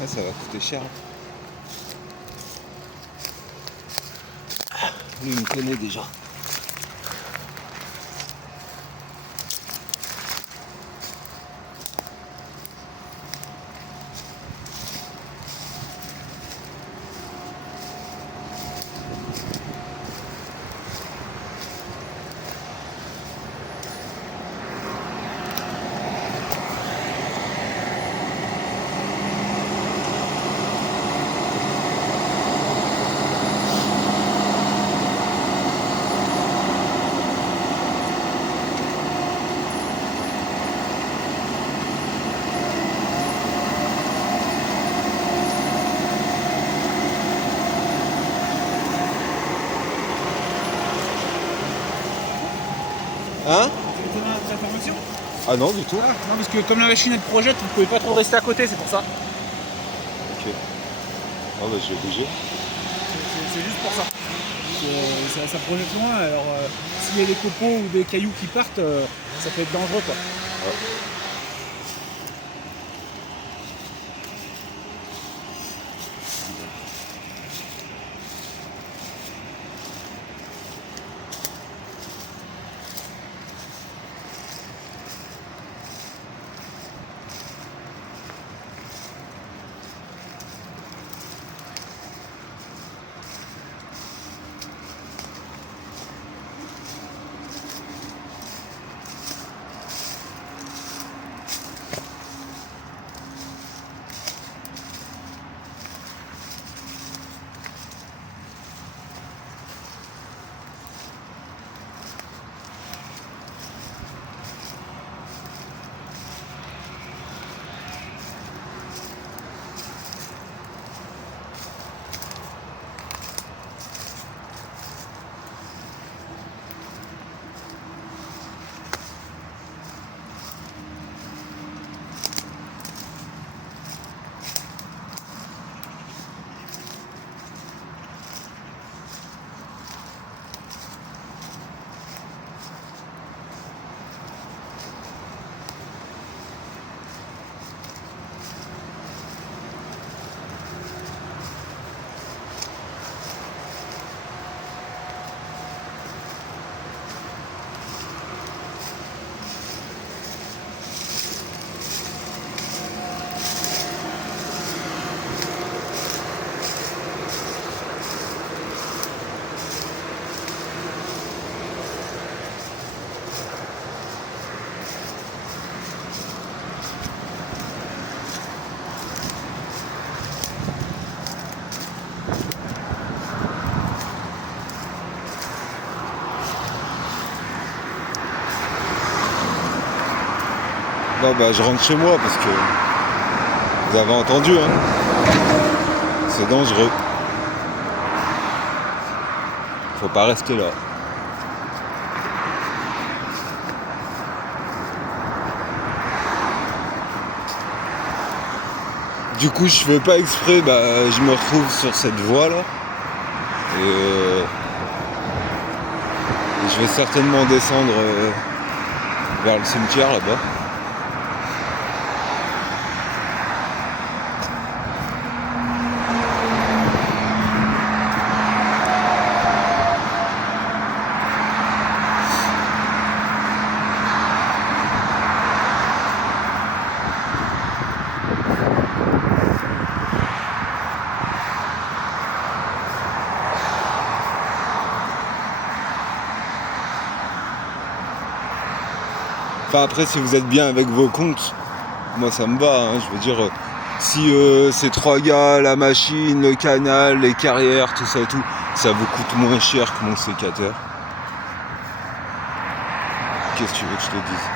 Ouais, ça va coûter cher. Lui, il me connaît déjà. Hein? Tu veux donner des informations? Ah non, du tout. Ah, non, parce que comme la machine elle projette, vous pouvez pas trop rester à côté, c'est pour ça. Ok. Ah bah je vais bouger. C'est juste pour ça. Ça projette loin, alors s'il y a des copeaux ou des cailloux qui partent, ça peut être dangereux quoi. Non bah je rentre chez moi parce que vous avez entendu hein. C'est dangereux. Faut pas rester là. Du coup je fais pas exprès, bah je me retrouve sur cette voie là. Et je vais certainement descendre vers le cimetière là-bas. Enfin après si vous êtes bien avec vos comptes, moi ça me va, hein. Je veux dire, si ces trois gars, la machine, le canal, les carrières, tout ça et tout, ça vous coûte moins cher que mon sécateur. Qu'est-ce que tu veux que je te dise?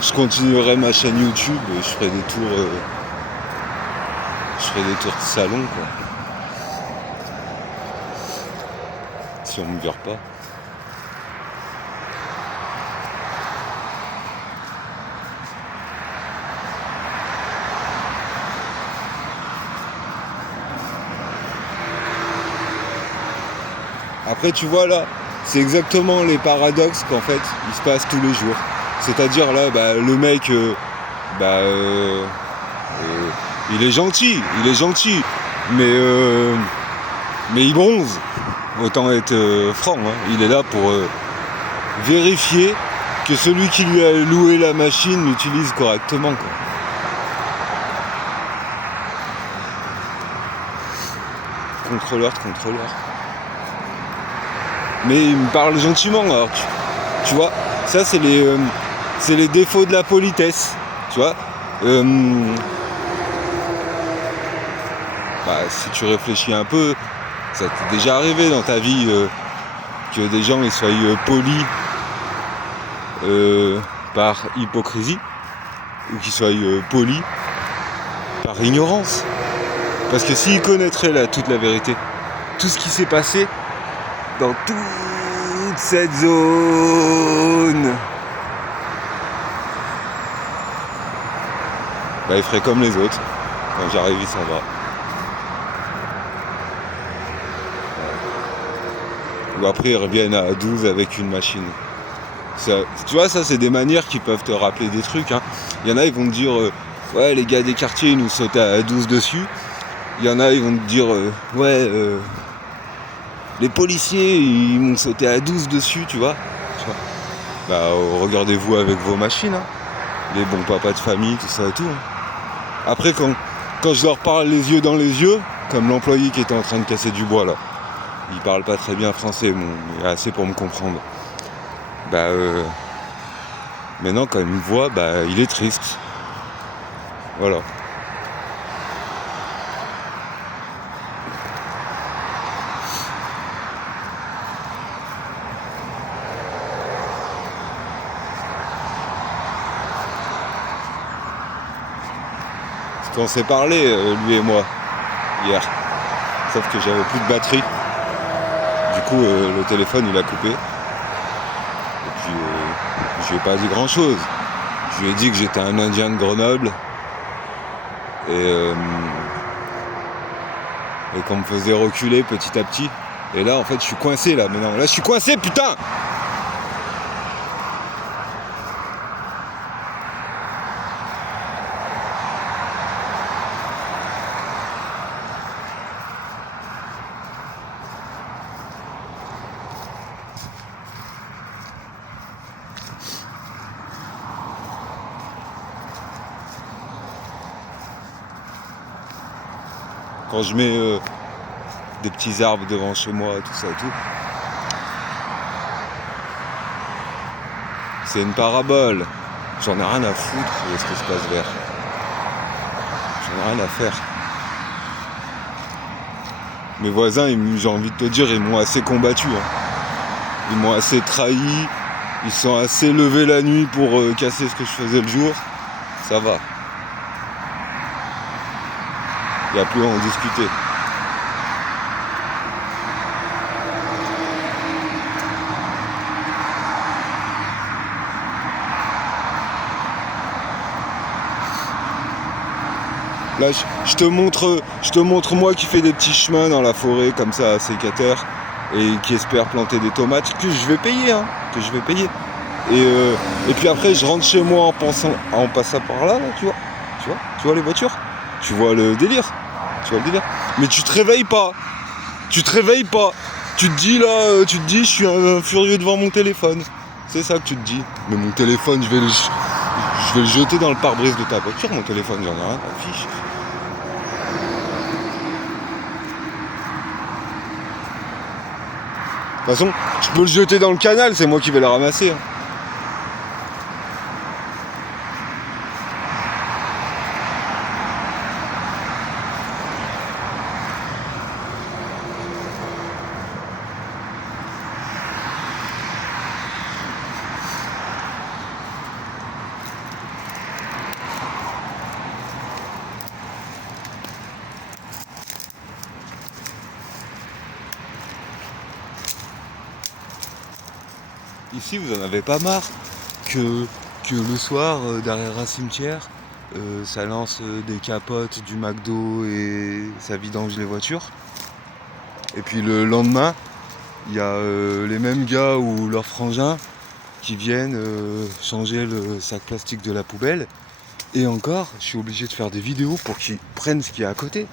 Je continuerai ma chaîne YouTube et je ferai des tours de salon quoi. Si on me vire pas. Après, tu vois là, c'est exactement les paradoxes qu'en fait, il se passe tous les jours. C'est-à-dire là, le mec, il est gentil, mais il bronze. Autant être franc, hein. Il est là pour vérifier que celui qui lui a loué la machine l'utilise correctement, quoi. Contrôleur. Mais il me parle gentiment, alors tu vois, ça c'est les défauts de la politesse, tu vois. Si tu réfléchis un peu, ça t'est déjà arrivé dans ta vie que des gens ils soient polis par hypocrisie ou qu'ils soient polis par ignorance. Parce que s'ils connaîtraient toute la vérité, tout ce qui s'est passé dans toute cette zone, ils feraient comme les autres. Quand j'arrive, il s'en va. Ou après, ils reviennent à 12 avec une machine. Ça, tu vois, ça, c'est des manières qui peuvent te rappeler des trucs. Hein. Il y en a, ils vont te dire ouais, les gars des quartiers, ils nous sautent à 12 dessus. Il y en a, ils vont te dire les policiers, ils m'ont sauté à 12 dessus, tu vois. Regardez-vous avec vos machines, hein. Les bons papas de famille, tout ça et tout. Hein. Après, quand je leur parle les yeux dans les yeux, comme l'employé qui était en train de casser du bois là, il parle pas très bien français, mais assez pour me comprendre. Maintenant, quand il me voit, il est triste. Voilà. On s'est parlé, lui et moi, hier. Sauf que j'avais plus de batterie. Du coup, le téléphone, il a coupé. Et puis, je lui ai pas dit grand-chose. Je lui ai dit que j'étais un Indien de Grenoble. Et qu'on me faisait reculer petit à petit. Et là, en fait, je suis coincé, là, maintenant. Là, je suis coincé, putain! Quand je mets des petits arbres devant chez moi, tout ça et tout, c'est une parabole. J'en ai rien à foutre de cet espace vert. J'en ai rien à faire. Mes voisins, j'ai envie de te dire, ils m'ont assez combattu. Hein. Ils m'ont assez trahi. Ils sont assez levés la nuit pour casser ce que je faisais le jour. Ça va. Il n'y a plus à en discuter. Là, je te montre moi qui fais des petits chemins dans la forêt comme ça à sécateur et qui espère planter des tomates que je vais payer, hein, Et puis après, je rentre chez moi en passant par là, tu vois les voitures, tu vois le délire. Mais tu te réveilles pas. Tu te dis là, je suis un furieux devant mon téléphone. C'est ça que tu te dis. Mais mon téléphone, je vais le jeter dans le pare-brise de ta voiture, mon téléphone, j'en ai rien à fiche. De toute façon, je peux le jeter dans le canal, c'est moi qui vais le ramasser. Hein. Ici, vous en avez pas marre que le soir, derrière un cimetière, ça lance des capotes du McDo et ça vidange les voitures. Et puis le lendemain, il y a les mêmes gars ou leurs frangins qui viennent changer le sac plastique de la poubelle. Et encore, je suis obligé de faire des vidéos pour qu'ils prennent ce qu'il y a à côté.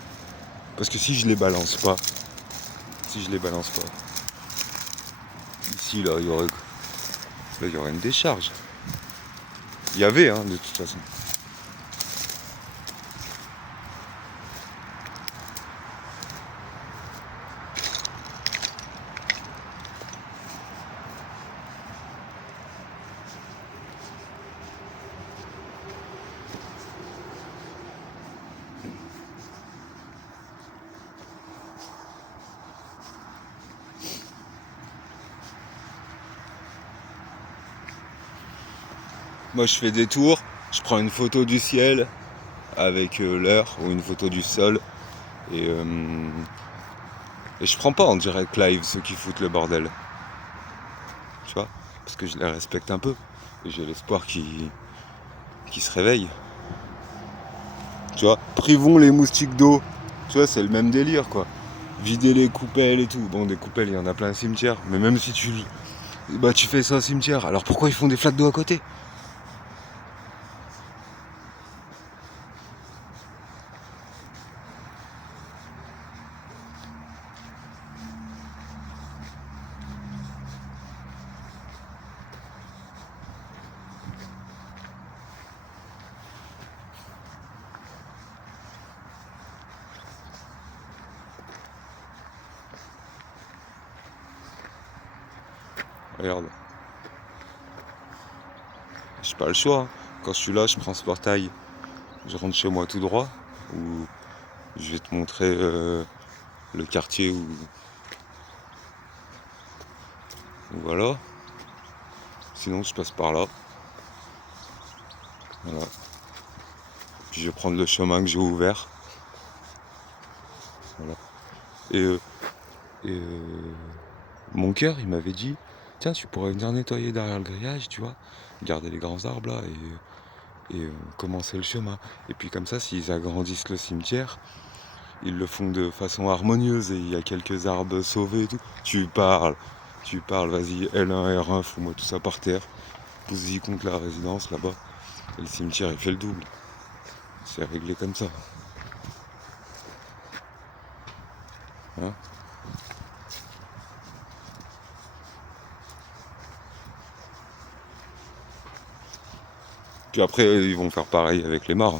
Parce que si je les balance pas, ici là il y aurait une décharge. Il y avait de toute façon. Moi je fais des tours, je prends une photo du ciel avec l'heure ou une photo du sol et je prends pas en direct live ceux qui foutent le bordel. Tu vois, parce que je les respecte un peu et j'ai l'espoir qu'ils se réveillent. Tu vois, privons les moustiques d'eau. Tu vois, c'est le même délire quoi. Vider les coupelles et tout. Bon, des coupelles, il y en a plein de cimetières, mais même si tu fais ça au cimetière, alors pourquoi ils font des flaques d'eau à côté ? Regarde. J'ai pas le choix. Quand je suis là, je prends ce portail. Je rentre chez moi tout droit. Ou je vais te montrer le quartier où voilà. Sinon, je passe par là. Voilà. Puis je vais prendre le chemin que j'ai ouvert. Voilà. Et mon cœur, il m'avait dit, tiens, tu pourrais venir nettoyer derrière le grillage, tu vois, garder les grands arbres là et commencer le chemin. Et puis comme ça, s'ils agrandissent le cimetière, ils le font de façon harmonieuse et il y a quelques arbres sauvés et tout. Tu parles, vas-y, L1, R1, fous-moi tout ça par terre. Pousse-y contre la résidence là-bas. Et le cimetière, il fait le double. C'est réglé comme ça. Hein ? Puis après, ils vont faire pareil avec les mares.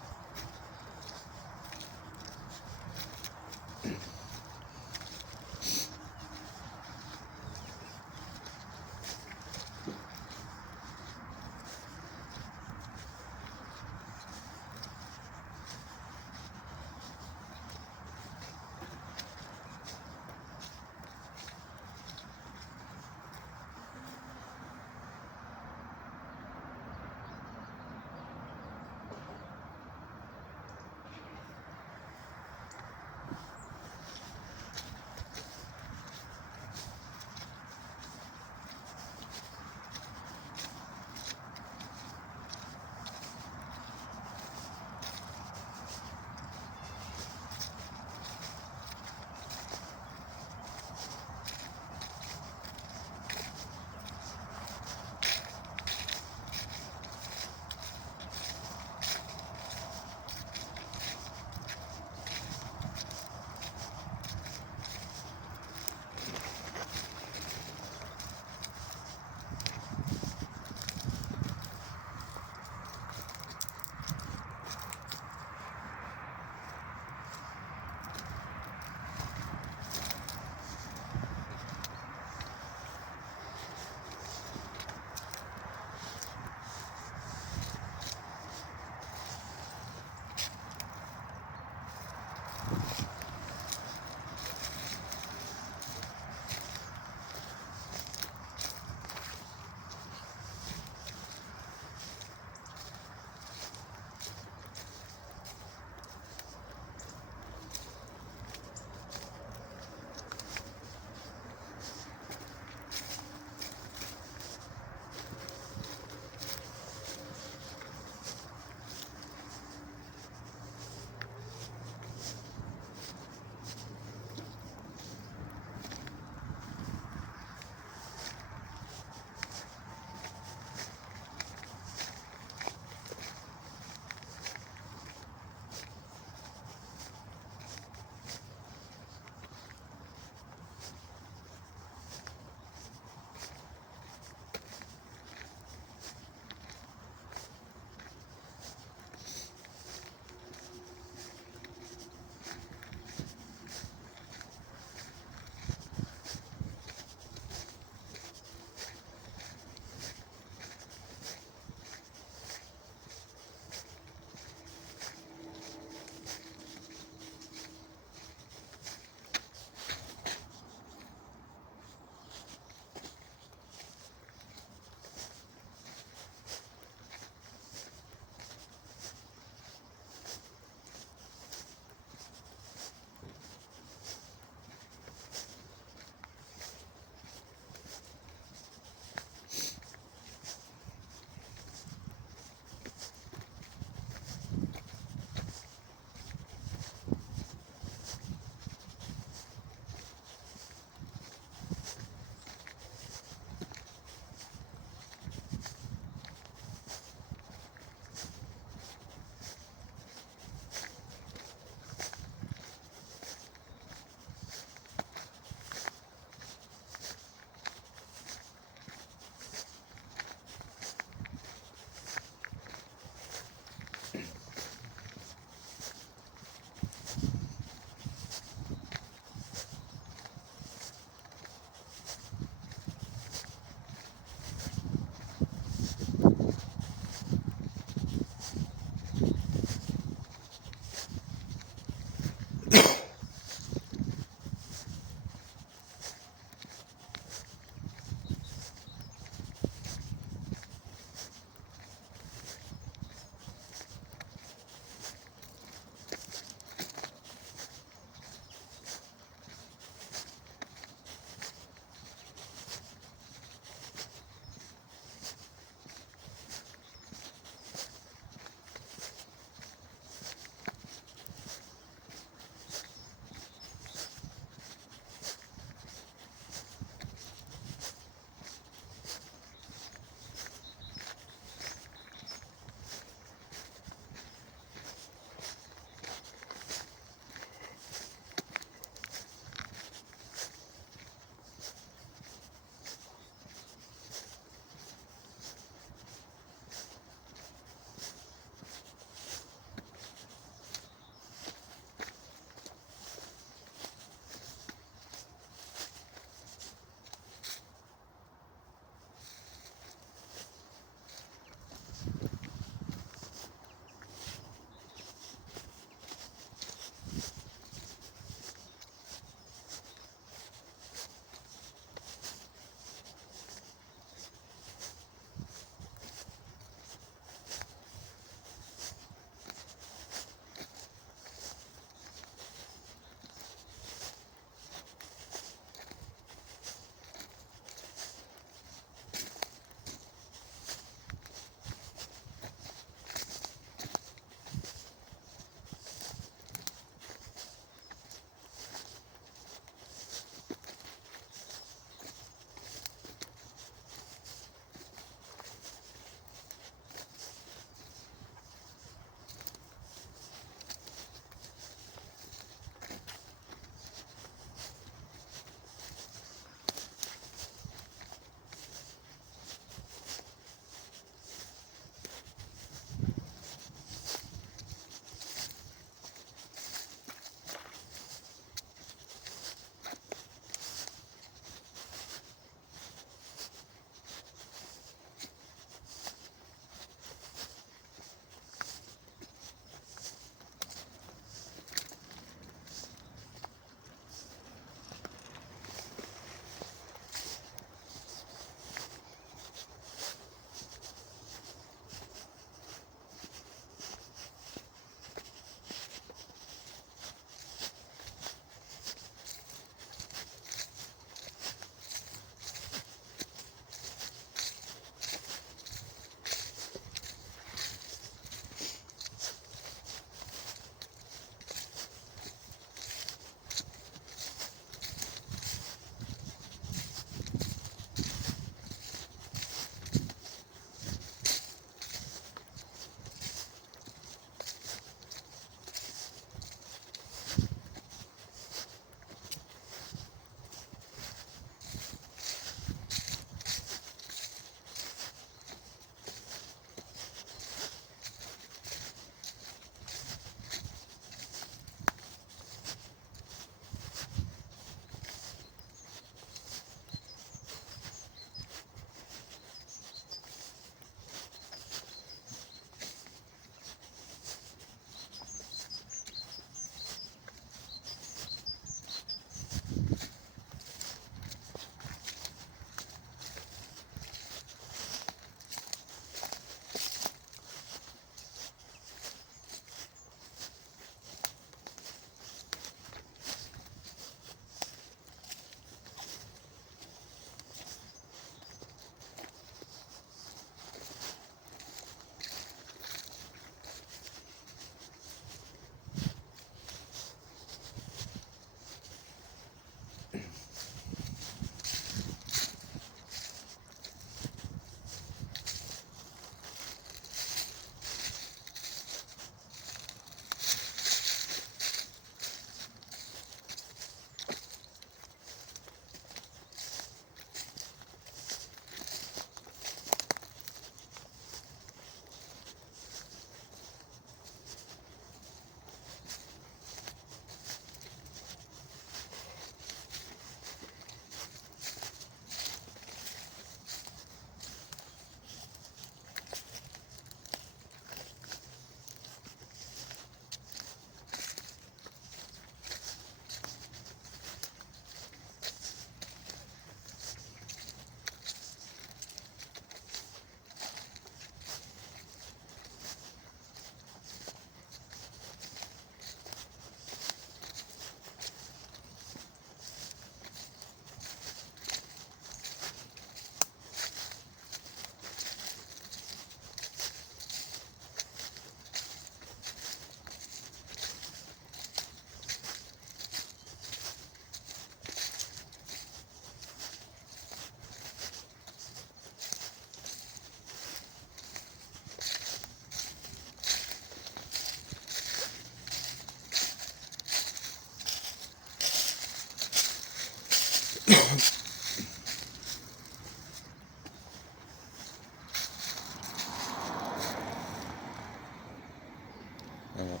Alors,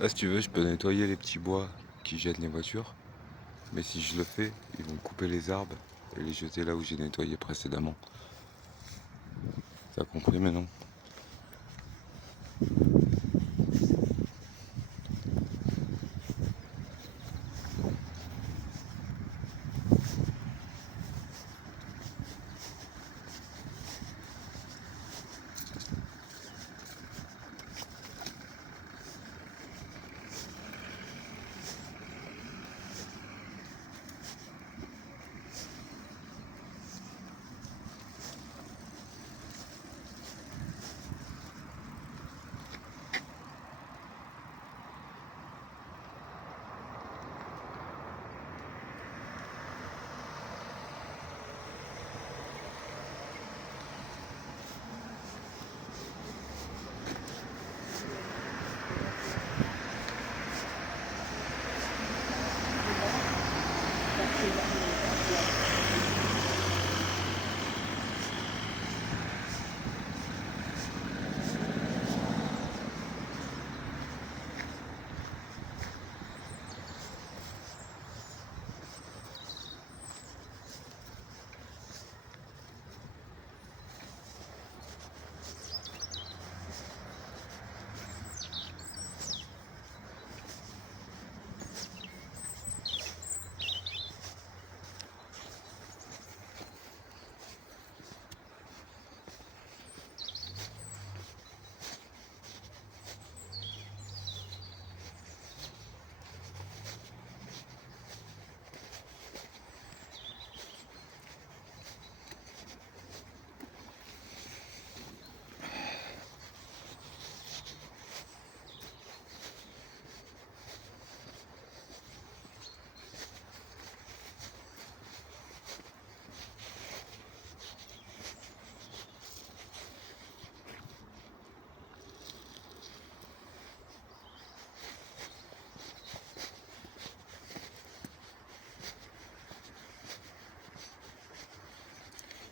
là, si tu veux, je peux nettoyer les petits bois qui gênent les voitures. Mais si je le fais, ils vont couper les arbres et les jeter là où j'ai nettoyé précédemment. T'as compris maintenant?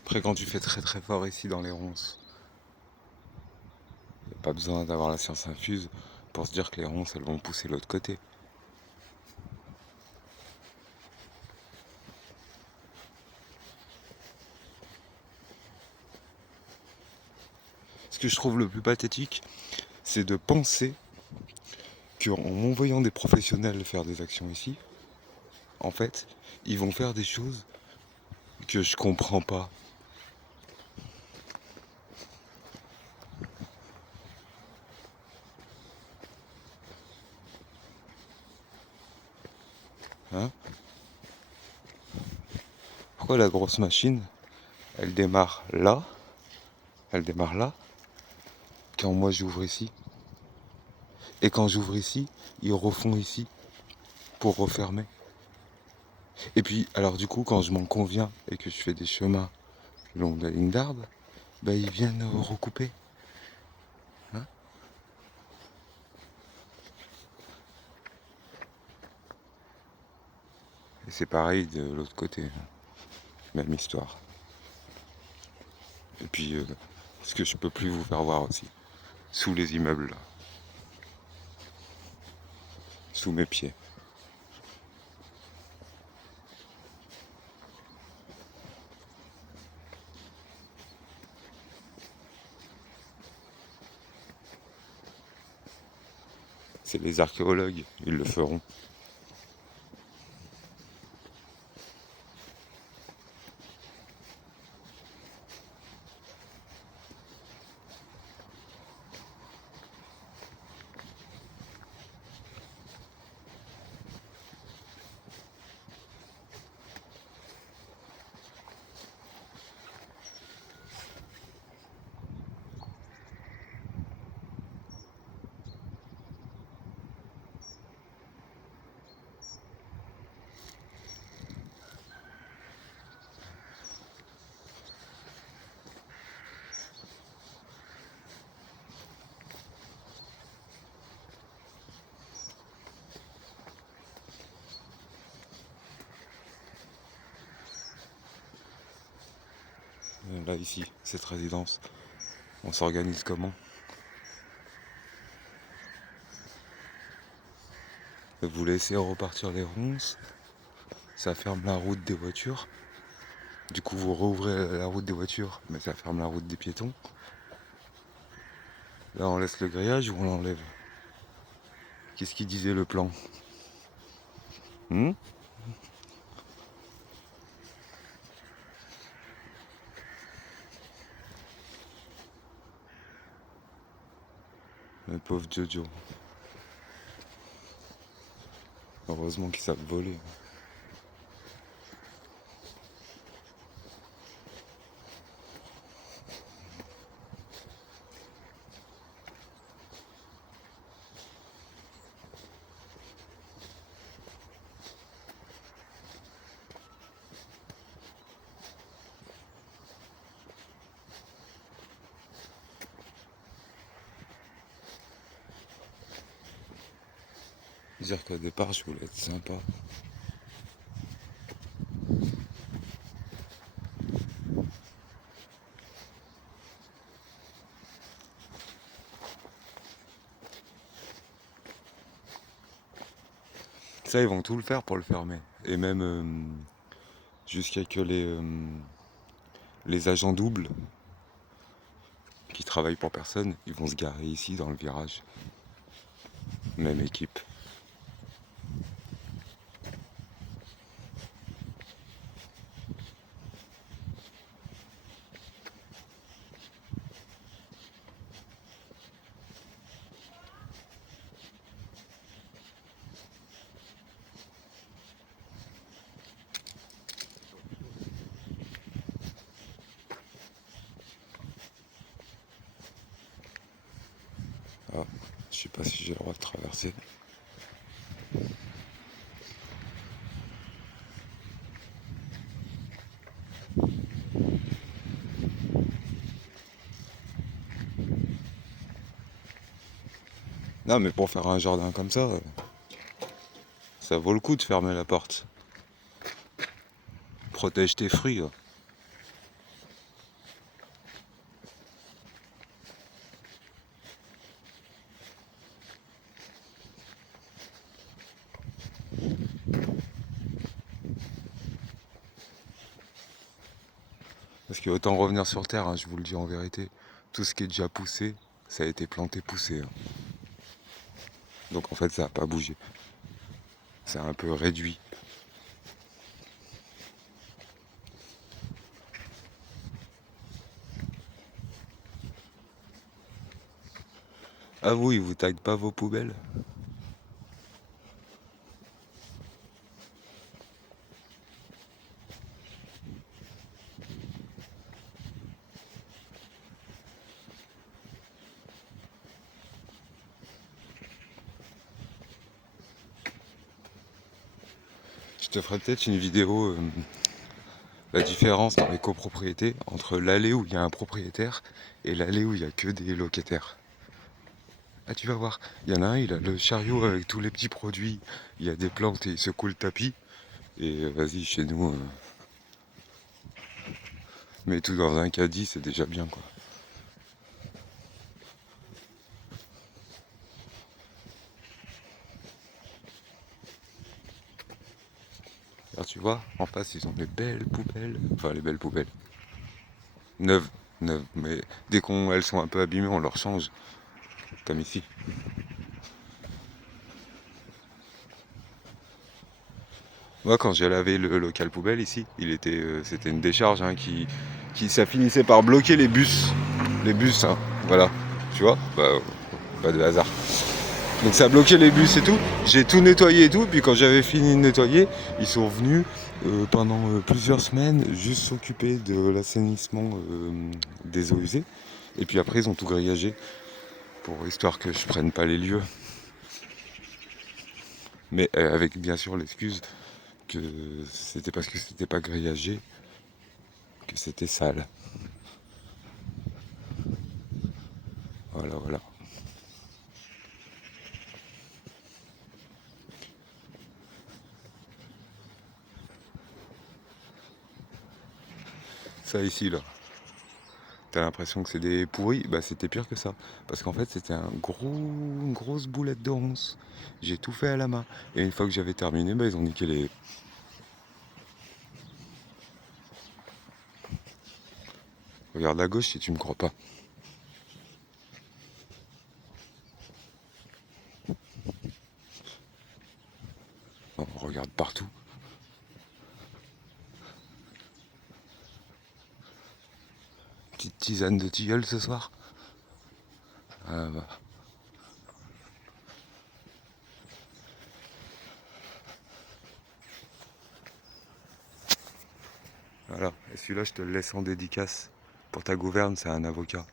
Après, quand tu fais très très fort ici dans les ronces, y a pas besoin d'avoir la science infuse pour se dire que les ronces elles vont pousser de l'autre côté. Ce que je trouve le plus pathétique, c'est de penser qu'en m'envoyant des professionnels faire des actions ici, en fait, ils vont faire des choses que je comprends pas. Hein? Pourquoi la grosse machine, elle démarre là, quand moi j'ouvre ici, et quand j'ouvre ici, ils refont ici pour refermer. Et puis, alors du coup, quand je m'en conviens et que je fais des chemins le long de la ligne d'arbre, bah ils viennent recouper. Hein? Et c'est pareil de l'autre côté, même histoire. Et puis, ce que je peux plus vous faire voir aussi, sous les immeubles là, sous mes pieds. C'est les archéologues, ils le feront. Là ici, cette résidence, on s'organise comment? Vous laissez repartir les ronces, ça ferme la route des voitures. Du coup, vous rouvrez la route des voitures, mais ça ferme la route des piétons. Là, on laisse le grillage ou on l'enlève? Qu'est-ce qu'il disait le plan? Le pauvre Jojo. Heureusement qu'ils savent voler. Dire qu'au départ, je voulais être sympa. Ça, ils vont tout le faire pour le fermer. Et même jusqu'à que les agents doubles qui travaillent pour personne, ils vont se garer ici dans le virage. Même équipe. Ah, je sais pas si j'ai le droit de traverser. Non, mais pour faire un jardin comme ça vaut le coup de fermer la porte. Protège tes fruits. Là. Parce que autant revenir sur Terre, hein, je vous le dis en vérité, tout ce qui est déjà poussé, ça a été planté poussé. Hein. Donc en fait, ça n'a pas bougé. C'est un peu réduit. Ah vous, ils vous taguent pas vos poubelles? Je te ferai peut-être une vidéo, la différence dans les copropriétés entre l'allée où il y a un propriétaire et l'allée où il n'y a que des locataires. Ah tu vas voir, il y en a un, il a le chariot avec tous les petits produits, il y a des plantes et il secoue le tapis. Et vas-y, chez nous, mets tout dans un caddie, c'est déjà bien quoi. Alors tu vois, en face ils ont des belles poubelles, enfin les belles poubelles, neuves, neuves, mais dès qu'elles sont un peu abîmées, on leur change, comme ici. Moi quand j'ai lavé le local poubelle ici, c'était une décharge hein, ça finissait par bloquer les bus, hein, voilà, tu vois, bah, pas de hasard. Donc ça a bloqué les bus et tout. J'ai tout nettoyé et tout. Puis quand j'avais fini de nettoyer, ils sont venus pendant plusieurs semaines juste s'occuper de l'assainissement des eaux usées. Et puis après ils ont tout grillagé pour histoire que je prenne pas les lieux. Mais avec bien sûr l'excuse que c'était parce que c'était pas grillagé que c'était sale. Voilà, voilà. Ça ici là. t'as l'impression que c'est des pourris. Bah c'était pire que ça. Parce qu'en fait c'était une grosse boulette de ronces. J'ai tout fait à la main. Et une fois que j'avais terminé, bah ils ont niqué les... Regarde à gauche si tu me crois pas. Non, on regarde partout. Petite tisane de tilleul ce soir. Ah bah. Voilà, et celui-là je te le laisse en dédicace. Pour ta gouverne, c'est un avocat.